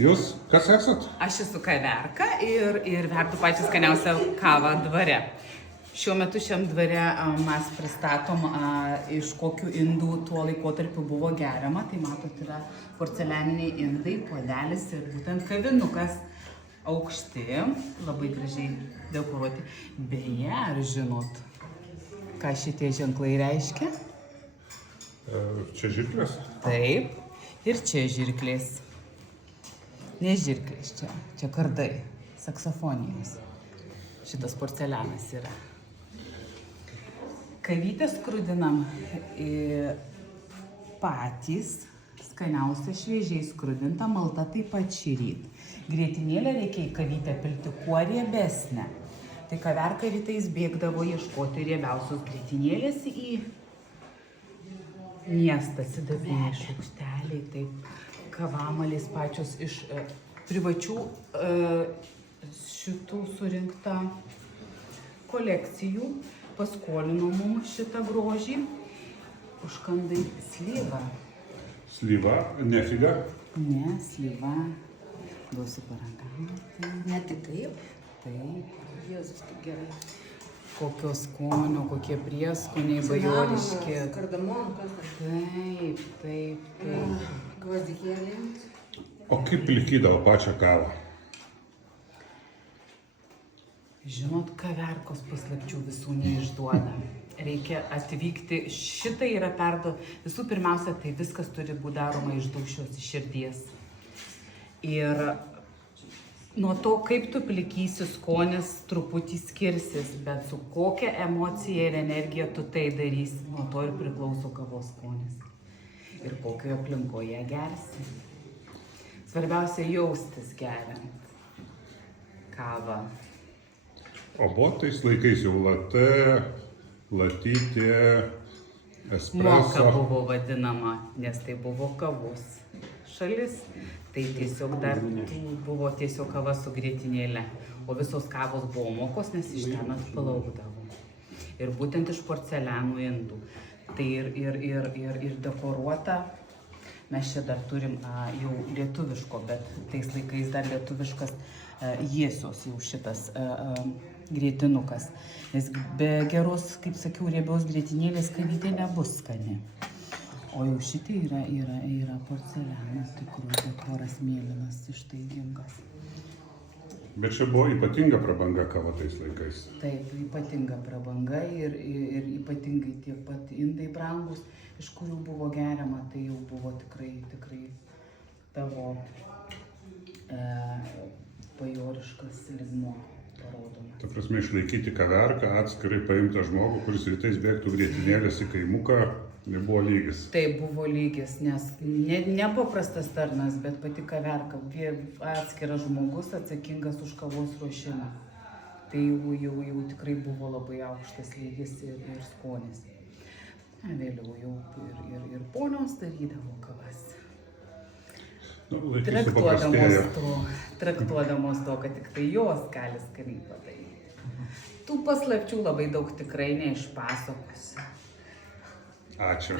Jūs kas esat? Aš esu kaverka ir verdu pačią skaniausią kavą dvare. Šiuo metu šiam dvare mes pristatom, iš kokių indų tuo laikotarpiu buvo geriama. Tai matot, yra porcelianiniai indai, puodelis ir būtent kavinukas aukšti, labai gražiai dekoruoti. Beje, ar žinot, ką šitie ženklai reiškia? Čia žirklės? Taip, ir čia žirklės. Ne žirklės čia kardai, saksofonijos. Šitas porcelianas yra. Kavytę skrudinam patys, skaniausia šviežiai skrudinta, malta taip pat šįryt. Grietinėlę reikia į kavytę pilti kuo riebesnę. Tai kaverka rytais bėgdavo ieškoti riebiausios grietinėlės į miestą, sidabriniai šaukšteliai, taip. Kavamalės pačios iš privačių šitų surinkta kolekcijų. Paskolino mums šitą grožį. Užkandai slyva. Slyva, ne figa? Ne, slyva. Duosiu paragauti. Ne tik taip? Taip. Jėzus, kaip gerai. Kokio skonio, kokie prieskoniai bajoriški. Kardamon, kas tas? Taip, taip, taip. Gvazdikėlė. O kaip likydavo pačią kavą? Žinot, kaverkos paslapčių visų neišduoda. Reikia atvykti, šitai yra visų pirmiausia, tai viskas turi būti daroma iš dūšios, iš širdies. Ir nuo to, kaip tu plikysi, skonis truputį skirsis, bet su kokia emocija ir energija tu tai darysi, nuo to ir priklauso kavos skonis. Ir kokioje aplinkoje gersi. Svarbiausia jaustis geriant kavą. O buvo tais laikais jau latė, latytė, espreso. Moka buvo vadinama, nes tai buvo kavos šalis. Tai tiesiog dar buvo tiesiog kava su grietinėle. O visos kavos buvo mokos, nes iš ten atplaukdavo. Ir būtent iš porcelianų indų. Tai ir dekoruota. Mes čia dar turim jau lietuviško, bet tais laikais dar lietuviškas jiesios jau šitas grietinukas. Nes be geros, kaip sakiau, riebios grietinėlės kavytė nebus skani. O jau šitai yra porcelianas, tikrųjų dekoras mėlynas, ištaigingas. Bet čia buvo ypatinga prabanga kava tais laikais. Taip, ypatinga prabanga ir ypatingai tiek pat indai brangus, iš kurių buvo geriama, tai jau buvo tikrai tavo bajoriškas lygmuo parodomas. Ta prasme, išlaikyti kaverką, atskirai paimtą žmogų, kuris rytais bėgtų grietinėlės į kaimuką, nebuvo lygis. Tai buvo lygis, nes nepaprastas tarnas, bet pati kaverka, atskiras žmogus atsakingas už kavos ruošimą. Tai jau tikrai buvo labai aukštas lygis ir skonis. Vėliau jau ir ponios darydavo kavas. Traktuodamos to, kad tik tai jos gali skaniai padaryti. Tų paslapčių labai daug tikrai neišpasakosiu. Ačiū.